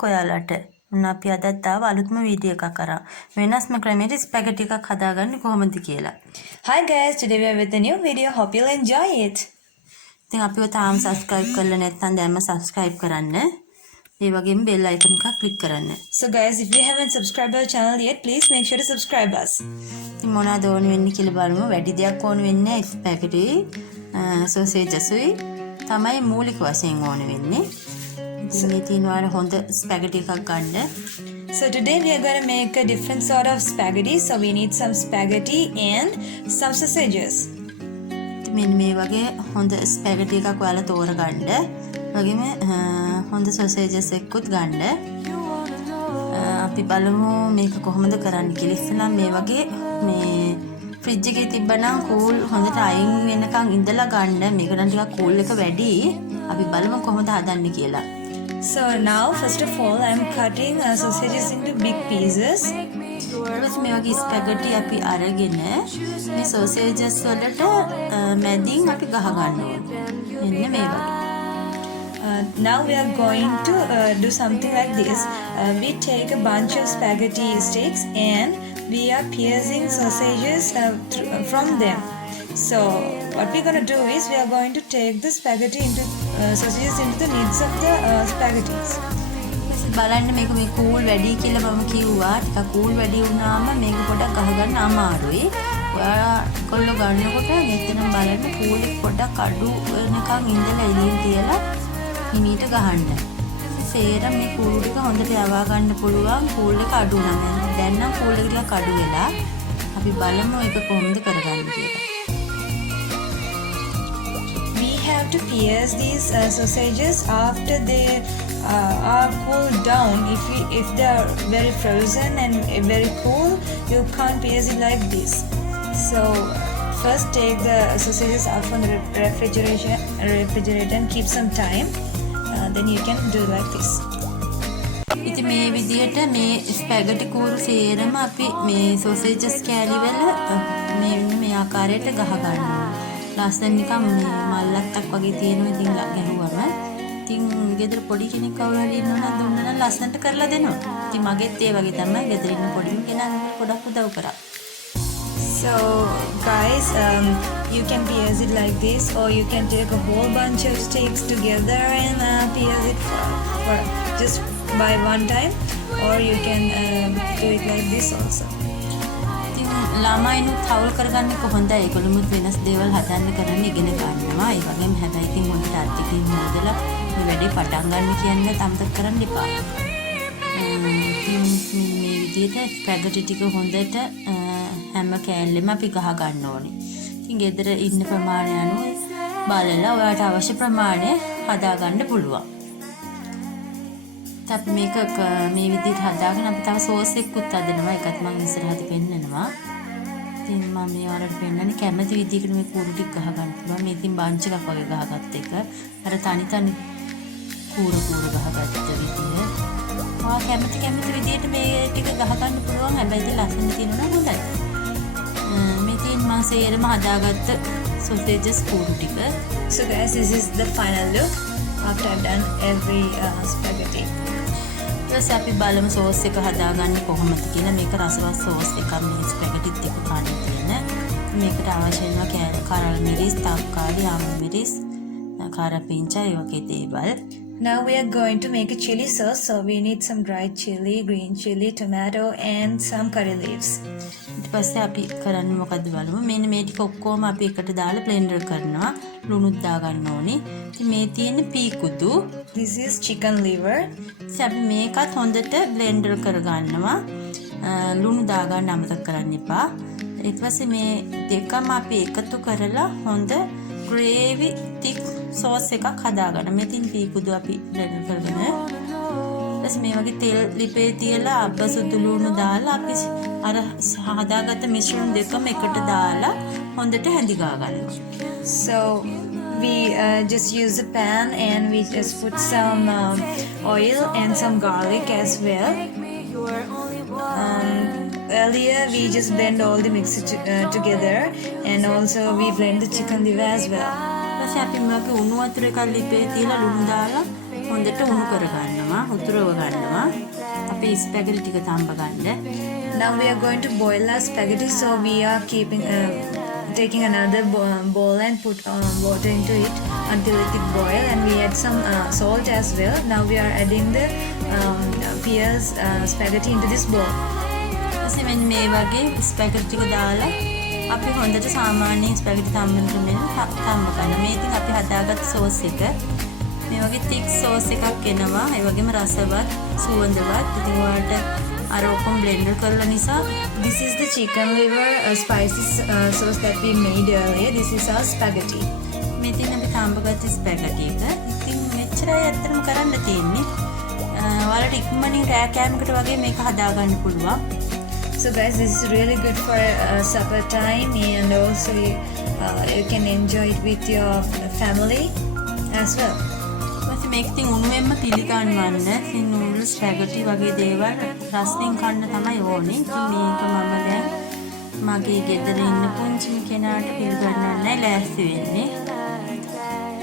සුවයක් ඔයාලට. මොන අපි අදත් ආව අලුත්ම වීඩියෝ එකක් අරන්. වෙනස්ම ක්‍රමයකට ස්පැගටි එකක් හදාගන්නේ කොහොමද කියලා. Hi guys, today we are with a new video. Hope you'll enjoy it. ඉතින් අපිව තාම subscribe කරලා නැත්නම් දැන්ම subscribe කරන්න. ඒ වගේම bell icon එක click කරන්න. So guys, if you haven't subscribed our channel yet, please make sure to subscribe us. ඉතින් මොනවද ඕන වෙන්නේ කියලා බලමු. වැඩි දෙයක් ඕන වෙන්නේ නැහැ. ස්පැගටි sausages තමයි මූලික වශයෙන් ඕන වෙන්නේ. So today we are going to make a different sort of spaghetti. So we need some spaghetti and some sausages. මෙන්න මේ වගේ හොඳ ස්පැගටි එකක් ඔයාලා තෝරගන්න. වගේම හොඳ sausages එකකුත් ගන්න. අපි බලමු මේක කොහොමද කරන්න කියලා. ඉස්සෙල්ලා මේ වගේ මේ ෆ්‍රිජ් එකේ තිබ්බනම් කූල් හොඳට අයින් වෙනකන් ඉඳලා ගන්න. මේක නම් ටිකක් කූල් එක වැඩි. අපි බලමු කොහොමද හදන්නේ කියලා. So now first of all I am cutting sausages into big pieces. මේ වගේ ස්පැගටි අපි අරගෙන මේ sausages වලට මැදින් අපි ගහ ගන්න ඕනේ. මෙන්න මේ වගේ. Now we are going to do something like this. We take a bunch of spaghetti sticks and we are piercing sausages from them. So what we're going to do is we are going to take the spaghetti into sausages into the lids of the spaghettis. බලන්න මේක මේ cool වැඩි කියලා මම කිව්වා. ටිකක් cool වැඩි වුණාම මේක පොඩක් ගහ ගන්න අමාරුයි. ඔයාලා කොල්ල ගන්නකොට මෙතන බලන්න කූල් එක පොඩක් අඩු වෙනකන් ඉඳලා එළියෙන් තියලා හිමීට ගහන්න. සේරම මේ කූල් ටික හොඳට යවා ගන්න පුළුවන්. කූල් එක අඩු නම් දැන් නම් කූල් එක ටිකක් අඩු වෙලා. අපි බලමු ඒක කොහොමද කරගන්නේ කියලා. We have to pierce these sausages after they are cooled down. If they are very frozen and very cool, you can't pierce it like this. So first take the sausages out from the refrigerator and keep some time. Then you can do like this. ඉතින් මේ විදියට මේ spaghetti කූරු සේරම අපි මේ sausages කෑලි වල මේ ආකාරයට ගහ ගන්නවා. ලස්සන නිකන් මේ මල්ලත්තක් වගේ තියෙනවා. ඉතින් ගැහුවම ඉතින් ගෙදර පොඩි කෙනෙක් කවුරු හරි ඉන්නවා නම් දුන්නා නම් ලස්සනට කරලා දෙනවා. ඉතින් මගෙත් ඒ වගේ තමයි ගෙදර ඉන්න පොඩිම කෙනා පොඩක් උදව් කරා. So guys, you can pierce it like this, or you can take a whole bunch of sticks together and pierce it for just by one time, or you can do it like this also. ළමයිනුත් හවුල් කරගන්න කොහොඳයි. ඒගොල්ලොමුත් වෙනස් දේවල් හදන්න කරන්න ඉගෙන ගන්නවා. ඒ වගේම හැබැයි ඉතින් හොඳට අර්ථකින් හොදලා මේ වැඩේ පටන් ගන්න කියන්නේ අමතක කරන්න එපා. ඉතින් මේ විදිහට ස්පැගටි ටික හොඳට හැම කෑල්ලෙම අපි ගහ ගන්න ඕනේ. ඉතින් ගෙදර ඉන්න ප්‍රමාණය අනුව බලලා ඔයාලට අවශ්‍ය ප්‍රමාණය හදා ගන්න පුළුවන්. අපි මේක මේ විදිහට හදාගෙන අපි තව සෝස් එකකුත් හදනවා. ඒකත් මම ඉස්සරහට පෙන්නනවා. ඉතින් මම මේ වලට පෙන්නන්නේ කැමති විදිහකට මේ කූරු ටික ගහ ගන්න පුළුවන්. මේ ඉතින් බංච් එකක් වගේ ගහගත්ත එක. අර තනි කූරු ගහගත්ත විදිහ. ඔයා කැමති විදිහට මේ ටික ගහ ගන්න පුළුවන්. හැබැයි ඉතින් ලස්සන තියෙනවා හොඳයි. මේ තියෙන මම සේරම හදාගත්ත sausages කූරු ටික. So guys, this is the final look after I've done every spaghetti. ඊට අපි බලමු සෝස් එක හදාගන්නේ කොහොමද කියලා. මේක රසවත් සෝස් එකක් මේ ස්පැගටිත් එක්ක කන්න තියෙන. මේකට අවශ්‍ය වෙනවා කරල් මිරිස්, තක්කාලි, ආමු මිරිස්, කාරපිංචා ඒ වගේ දේවල්. Now we are going to make a chili sauce. So we need some dried chili, green chili, tomato and some curry leaves. ඊට පස්සේ අපි කරන්නේ මොකද්ද බලමු. මෙන්න මේ ටික ඔක්කොම අපි එකට දාලා බ්ලෙන්ඩර් කරනවා. ලුණුත් දා ගන්න ඕනේ. ඉතින් මේ තියෙන පීකුදු. This is chicken liver. අපි මේකත් හොඳට බ්ලෙන්ඩර් කරගන්නවා. ලුණු දා ගන්න අමතක කරන්න එපා. ඊට පස්සේ මේ දෙකම අපි එකතු කරලා හොඳ gravy thick sauce එකක් හදාගන්න. මෙතින් පීකුදු අපි බ්ලෙන්ඩර් කරගෙන ඊපස්සේ මේ වගේ තෙල් ලිපේ තියලා අබ්බසුදු ලුණු දාලා අපි අර හදාගත්ත මිශ්‍රණ දෙකම එකට දාලා හොඳට හැඳිගා ගන්නවා. So we just use a pan and we just put some oil and some garlic as well. Earlier we just blend all the mixture together, and also we blend the chicken liver as well. ඊපස්සේ අපි උණු වතුර එකක් ලිපේ තියලා ලුණු දාලා හොඳට උණු කරගන්නවා, උතුරව ගන්නවා. අපේ ස්පැගටි ටික තම්බ ගන්න. Now we are going to boil our spaghetti, so we are taking another bowl and put water into it until it boil, and we add some salt as well. Now we are adding the pears spaghetti into this bowl. ඊපස්සේ මෙන්න මේ වගේ spaghetti ටික දාලා අපි හොඳට සාමාන්‍ය spaghetti තම්බන ක්‍රමයෙන් තම්බ ගන්න. මේ ඉතින් අපි හදාගත්ත සෝස් එක. මේ වගේ thick සෝස් එකක් එනවා. ඒ වගේම රසවත්, සුවඳවත්. ඉතින් ඔයාලට අර ඔක්කොම බ්ලෙන්ඩර් කරලා නිසා This is the chicken liver spicy sauce that we made earlier. This is our spaghetti. මේ ඉතින් අපි තම්බගත්ත ස්පැගටි එක. ඉතින් මෙච්චරයි ඇත්තටම කරන්න තියෙන්නේ. ඔයාලට ඉක්මනින් රෑ කෑමකට වගේ මේක හදාගන්න පුළුවන්. So guys, this is really good for supper time, and also you can enjoy it with your family as well. ඊපස්සේ මේක ඉතින් උණුවෙන්ම පිළිගන්වන්න. ඉතින් නූඩල්ස්, ස්පැගටි වගේ දේවල් රසයෙන් කන්න තමයි ඕනේ. ඉතින් මේක මම දැන් මගේ ගෙදර ඉන්න පුංචි කෙනාට පිළිගන්නන්නයි ලෑස්ති වෙන්නේ.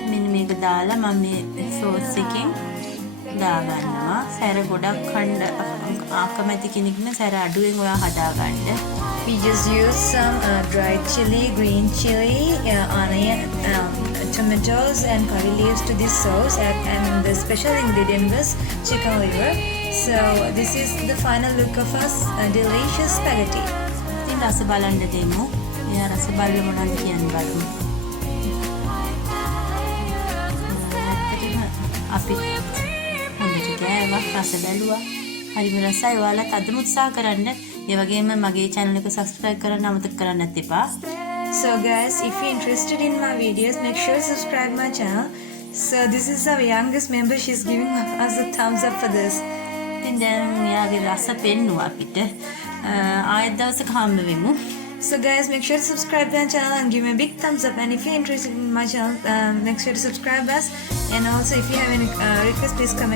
මෙන්න මේක දාලා මම මේ සෝස් එකෙන් දාගන්නවා. සැර ගොඩක් කන්න ආකමැති කෙනෙක් නම් සැර අඩුවෙන් ඔයා හදාගන්න. We just use some dried chili, green chili, onion, tomatoes and curry leaves to this sauce, and the special ingredient was chicken liver. So this is the final look of us delicious spaghetti. ඉතින් රස බලන්න දෙමු. එයා රස බලලා මොනවද කියන්නේ බලමු. ඇත්තටම අපි හොඳට ගෑවා, රස බැලුවා. හරිම රසයි. ඔයාලත් අදම උත්සාහ කරන්න. ඒ වගේම මගේ channel එක subscribe කරන්න අමතක කරන්නත් එපා. So guys, if you're interested in my videos, make sure to subscribe my channel. So this is our youngest member. She's giving us a thumbs up for this. ඉතින් දැන් මෙයාගේ රස පෙන්නුවා අපිට. ආයෙත් දවසක හම්බ වෙමු. So guys, make sure to subscribe to my channel and give me a big thumbs up. And if you're interested in my channel, make sure to subscribe us. And also, if you have any requests, please comment.